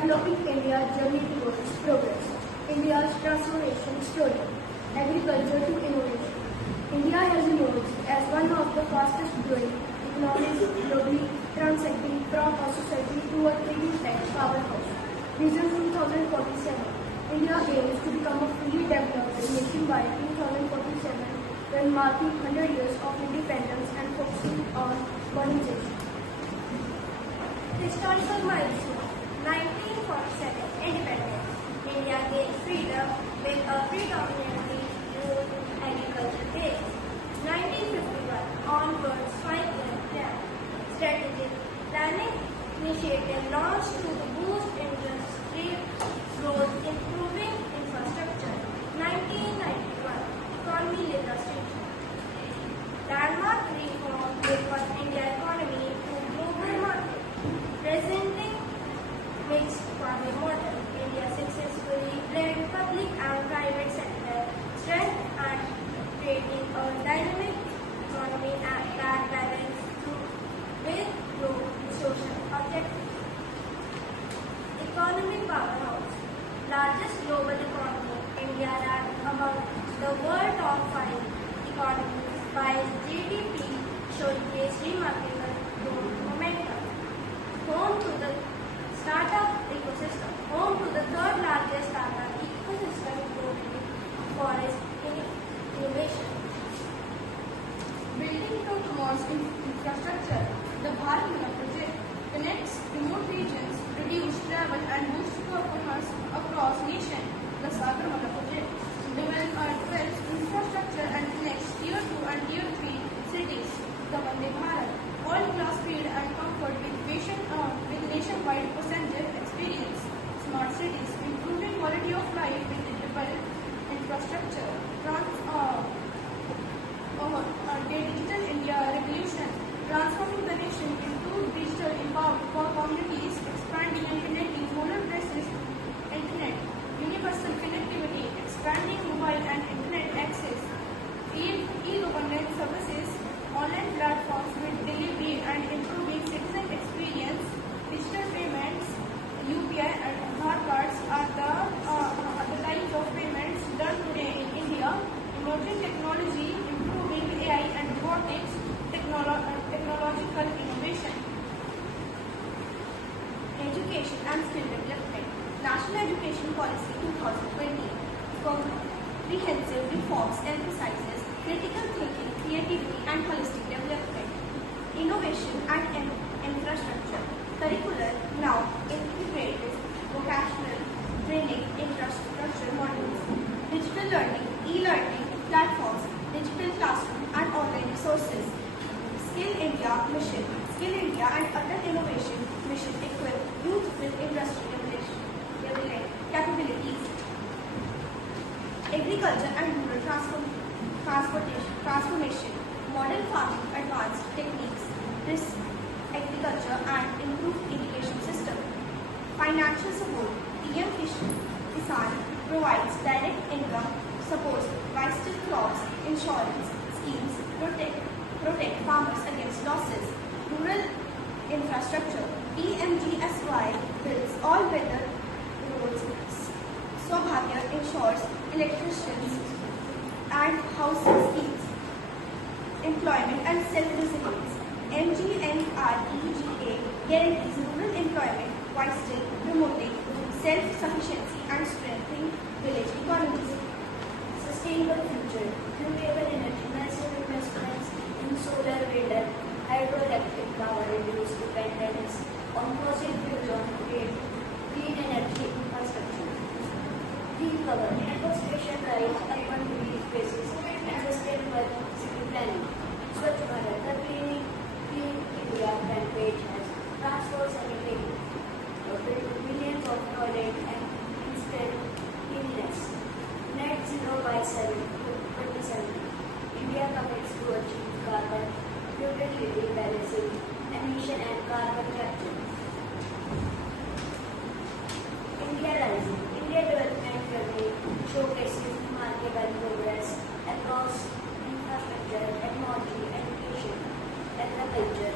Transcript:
Developing India Journey Towards Progress. India's transformation story. Agriculture to innovation. India has emerged as one of the fastest growing economies globally, transcending from a society to a trading tech powerhouse. Vision 2047. India aims to become a fully developed nation by 2047 when marking 100 years of independence and focusing on modernization. Historical milestone 1947 independence. India gained freedom with a predominantly rural agriculture base. 1951 onwards 5-year plan. Strategic planning initiative launched to boost industry growth, improving infrastructure. 1991 economy legislation. Landmark reform with India economy to global market. Presenting mixed farming model, India successfully blend public and private sector strength and creating a dynamic economy that balance with growth social objectives. Economic powerhouse, largest global economy, India ranks among the world top 5 economies by GDP, showcase remarkable growth momentum. Home to the startup ecosystem, home to the third largest startup ecosystem globally, forest innovation. Building to tomorrow's infrastructure, the Bharatmala project connects remote regions, reduce travel and boosts performance across nation. The Sagarmala project develops infrastructure and connects tier 2 and tier 3 cities. The Vande Bharat, world-class speed and comfort with nationwide passenger experience. Smart cities, improving quality of life with digital infrastructure. Digital India revolution, transforming the nation into digital empowered for communities, expanding and connecting rural places, internet, universal connectivity, expanding mobile and internet access, e-governance services, online platforms with delivery and improving citizen experience, digital payments, UPI and Aadhaar cards are the types of payments done today in India. Emerging technology, improving AI and robotics, technological innovation. Education and skill development. National Education Policy 2020. Comprehensive reforms emphasizes critical thinking, creativity and holistic development. Innovation and infrastructure. Curricular now integrates vocational training, infrastructure models, digital learning, e-learning platforms, digital classroom and online resources. Skill India mission. Skill India and other innovation mission equip youth with industry capabilities. Agriculture and rural transformation. Modern farming, advanced techniques, risk agriculture and improved irrigation system. Financial support. PM Kisan provides direct income support, vital crops, insurance schemes, protect farmers against losses. Rural infrastructure. PMGSY builds all-weather roads. Swabhavya ensures electricians and housing schemes. Employment and self-resilience. MGNREGA guarantees rural employment while still promoting self-sufficiency and strengthening village economies. Sustainable future. Renewable energy. Massive investments in solar, wind and hydroelectric power reduce dependence on fossil fuels on clean energy infrastructure. Recover. Infrastructure drives urban green spaces and sustainable city planning. Swachh Bharat. The Clean India campaign has transformed sanitary, built millions of toilets and instilled cleanliness. Net zero by 2070. India commits to achieve carbon neutrality, balancing emission and carbon capture. India Rising. India Development Journey showcases remarkable progress across infrastructure, technology, education, agriculture,